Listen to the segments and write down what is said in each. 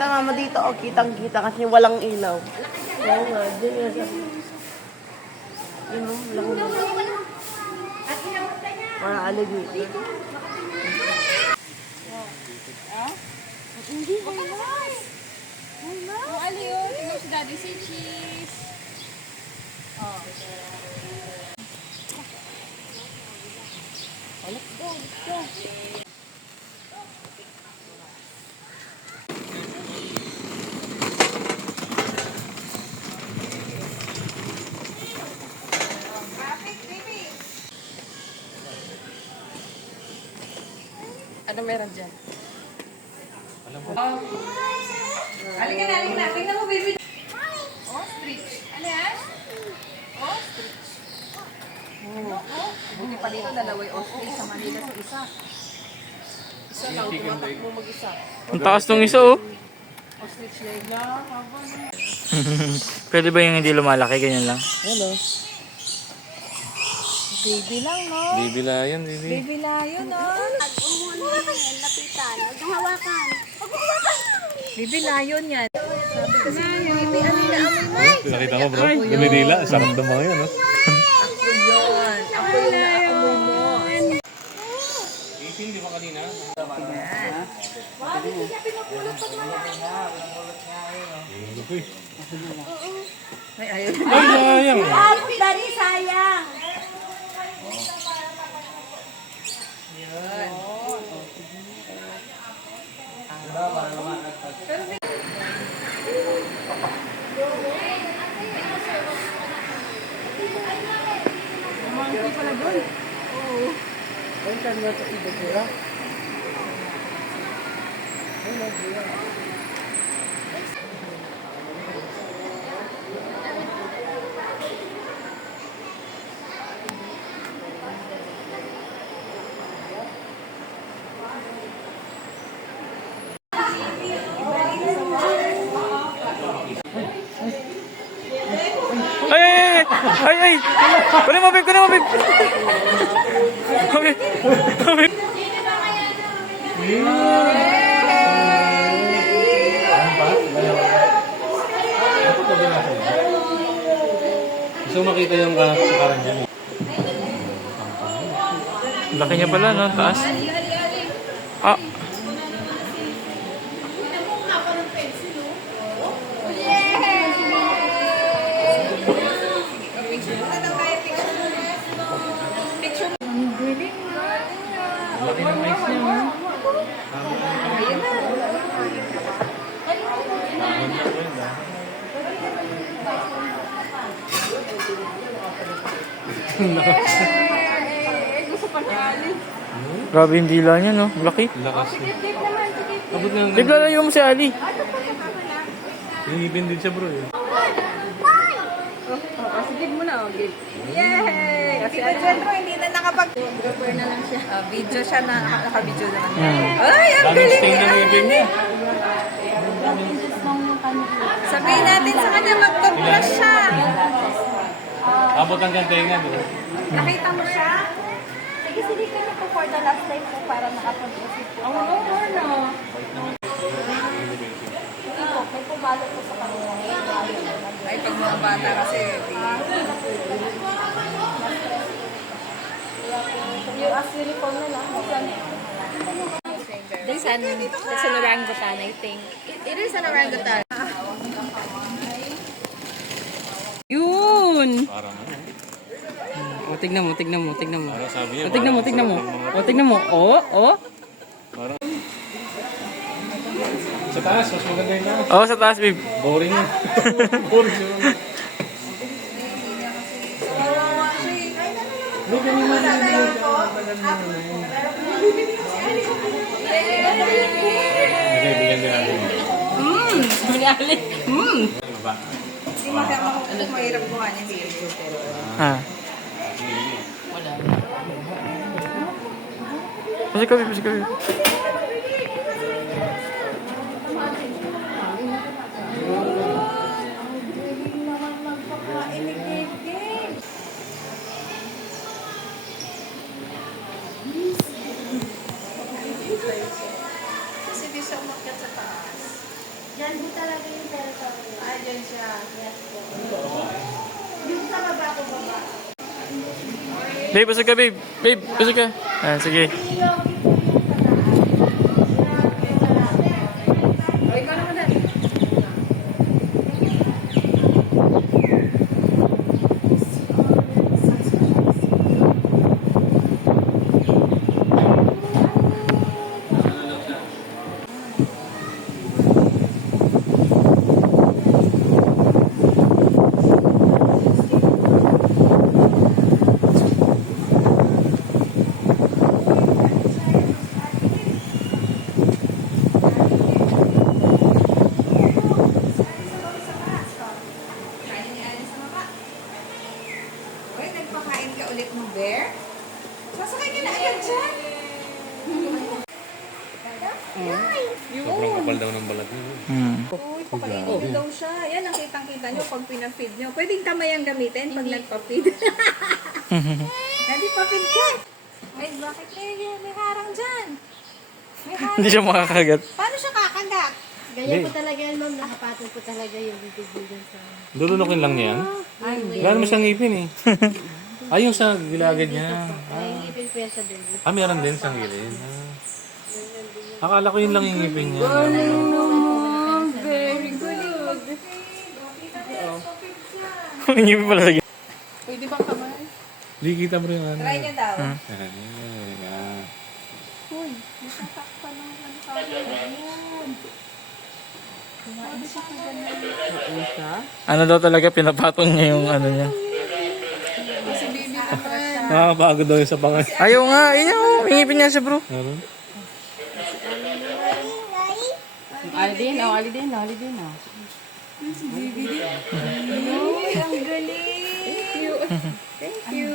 Kita mama dito, oh, kitang-kita kasi walang ilaw. Oo nga, dyan nga. Yun o, walang ilaw. Para alligator. Hindi, wala. Oh, ali yun. Tingnan si Daddy si cheese. Oh. Let's go, let's go. Ano meron dyan? Halika na. Tingnan mo, baby. Ostrich. Ano yan? Ostrich. Oh. Buti pa dito, dalawa yung ostrich sa Manila sa isa. Isa lang, tumatakbo mag-isa. Ang taas nung isa, oh. Ostrich leg na. Pwede ba yung hindi lumalaki? Ganyan lang. Hello. Baby lang, no? Baby lion, baby. Baby lion, no? Lapitan. Huwag nang hawakan. Baby lion yan. Sabi kasi, baby, ano na amoy mo? Nakita mo bro, dumidila. Sarap ng mga yun, no? Ako yun. Ako yung naamoy mo. Hindi ba kanina? Ay, ayun. Ay, sayang. Dari sayang. Monkey pala doon. Oo. Ay, kanya sa ibigura. Ay! Kunin mo, babe! Babe! Gusto mo makita yung kasakaran dyan. Laki niya pala, no? Taas. Ah! Laki ng ice niya, no? Grabe yung dila niya, no? Laki. Lakas niya. Abot na Babe, lalayo mo si Ali. Hihibin din siya bro eh. Sige mo na, okay. Yay! Kasi siyempre, hindi na nakapag-prepare na lang siya. Video siya na, naka-video naman. Ay, ang Daming galing stain niya! ng ngipin niya. Sabihin natin sa kanya, mag-toothbrush siya. Abot ang kantenga, bro. Nakita mo siya? Sige, sige ka na po for the last time po para makapag-usip po. Oo, no. Hindi po, may pumalo po sa kanila. Ay, pag mga bata kasi, Yung as uniform na lang. This an it's an orangutan, I think. it is an orangutan. Yun! Parang ano. O, tignan mo. Parang sabi niya. O, tignan mo. O. Sa taas, mas maganda yung taas. Oo, sa taas, babe. Boring yun. Boring siya. Nagkaibigan din natin. Sabi ni Ali. Hindi mahirap kuha niya video, pero... Ah. Masih kami. Kasi di siya umakyat sa taas. Yan po talaga yung territory. Ah, dyan siya. Yes po. Yung sa baba po baba. Babe, busog ka, babe. Babe, busog ka. Ah, sige. O, ikaw naman dati. Kain ni Alan sa baba. Uy, nagpakain ka ulit mo, Bear? Sasakay ka na agad dyan. Sobrang kapal daw ng balat niya. Hmm. Uy, pakainin niyo daw siya. Yan ang kitang-kita niyo pag pinafeed niyo. Pwedeng kamay ang gamitin pag nagpa-feed. Daddy, pa-feed ka. Ay, bakit may harang dyan? May harang. Hindi siya makakagat. Paano siya kakagat? Ganyan po talaga yan, ma'am. Nakapatol po talaga yung bibig dyan sa... Lulunukin lang niya yan. Wala naman siyang ngipin eh. Ay, yung sa gilagad niya. Ay, ngipin po yan sa baby. Ah, meron din sa gilid. Akala ko yun lang yung ngipin niya. Very good. Hindi mo pala lagyan. Pwede bang kamay? Di kita mo rin ano. Try niya daw. Ah. Uy, nasasaktan ng ano yan. Kumain siya ka ganun. Ano daw talaga, pinapatong niya yung ano niya. Kasi baby naman. Nakakapagod daw yung sa pangan. Ayaw nga, ayaw. Ingipin niya siya, bro. Meron? Alidin, oh, alidin, alidin, oh. Uy, ang galing. Thank you. Thank you.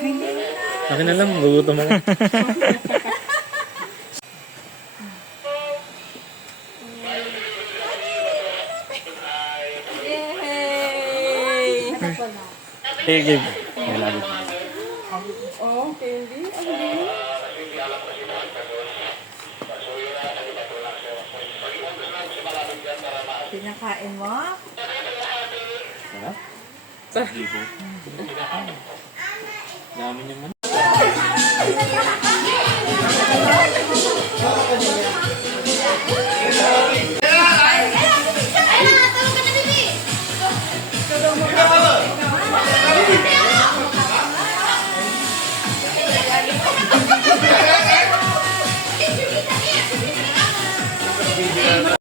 Akin na lang, gugutom ako. Yay! Sige. Oh, candy. Ang galing. Pinakain mo? Dami niyang ano.